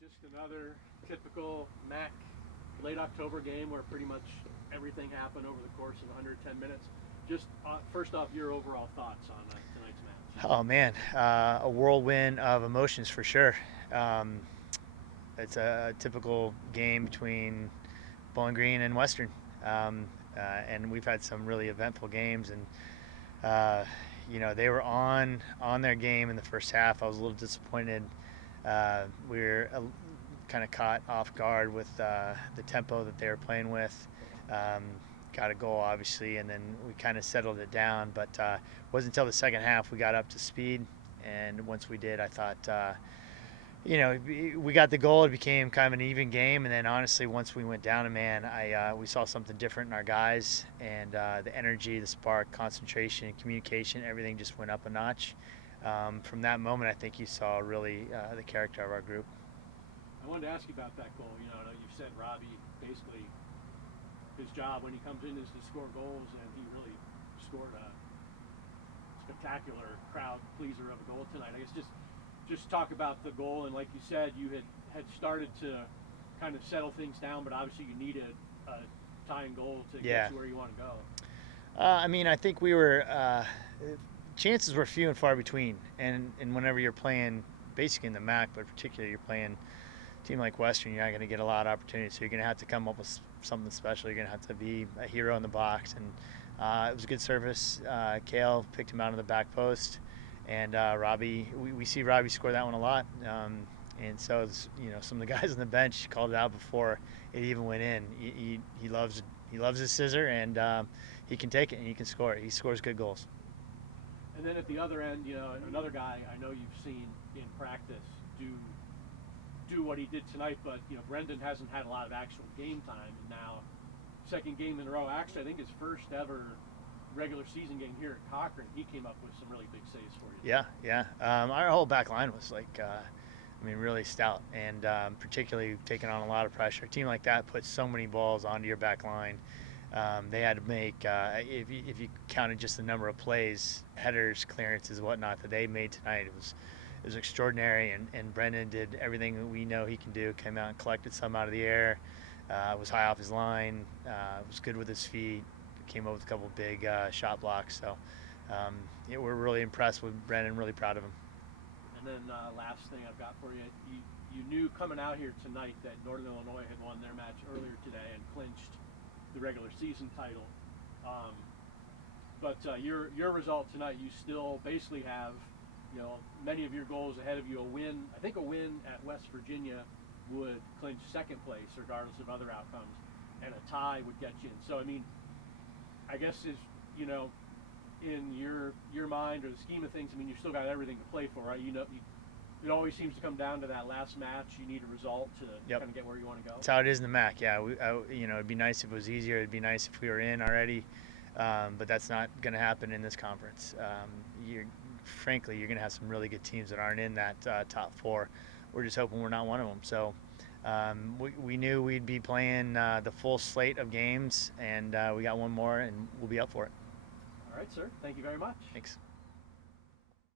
Just another typical MAC late October game where pretty much everything happened over the course of 110 minutes. Just first off, your overall thoughts on tonight's match. Oh man, a whirlwind of emotions for sure. Um, it's a typical game between Bowling Green and Western, and we've had some really eventful games. And they were on their game in the first half. I was a little disappointed. We were kind of caught off guard with the tempo that they were playing with. Got a goal, obviously, and then we kind of settled it down. But it wasn't until the second half we got up to speed. And once we did, I thought, we got the goal. It became kind of an even game. And then, honestly, once we went down a man, we saw something different in our guys. And the energy, the spark, concentration, communication, everything just went up a notch. From that moment, I think you saw really the character of our group. I wanted to ask you about that goal. I know you've said Robbie basically his job when he comes in is to score goals, and he really scored a spectacular crowd pleaser of a goal tonight. I guess just talk about the goal, and like you said, you had started to kind of settle things down, but obviously you needed a tying goal to Yeah. get you where you want to go. I think we were chances were few and far between, and whenever you're playing, basically in the MAC, but particularly you're playing a team like Western, you're not going to get a lot of opportunities. So you're going to have to come up with something special. You're going to have to be a hero in the box, and it was a good service. Kale picked him out of the back post, and Robbie. We see Robbie score that one a lot. And so, some of the guys on the bench called it out before it even went in. He loves his scissor, and he can take it and he can score it. He scores good goals. And then at the other end, another guy I know you've seen in practice do what he did tonight, but Brendan hasn't had a lot of actual game time, and now second game in a row. Actually, I think his first ever regular season game here at Cochrane, he came up with some really big saves for you. Yeah. Our whole back line was really stout, and particularly taking on a lot of pressure. A team like that puts so many balls onto your back line. They had to make, if you counted just the number of plays, headers, clearances, whatnot that they made tonight, it was extraordinary. And Brendan did everything that we know he can do. Came out and collected some out of the air. Was high off his line. Was good with his feet. Came up with a couple of big shot blocks. So we're really impressed with Brendan. Really proud of him. And then last thing I've got for you, you knew coming out here tonight that Northern Illinois had won their match earlier today and clinched the regular season title. But your result tonight, you still basically have many of your goals ahead of you. I think a win at West Virginia would clinch second place regardless of other outcomes, and a tie would get you in. So I guess in your mind or the scheme of things, you still got everything to play for, right? It always seems to come down to that last match. You need a result to Yep. kind of get where you want to go. That's how it is in the MAC. Yeah, it'd be nice if it was easier. It'd be nice if we were in already, but that's not going to happen in this conference. Frankly, you're going to have some really good teams that aren't in that top four. We're just hoping we're not one of them. So we knew we'd be playing the full slate of games, and we got one more, and we'll be up for it. All right, sir. Thank you very much. Thanks.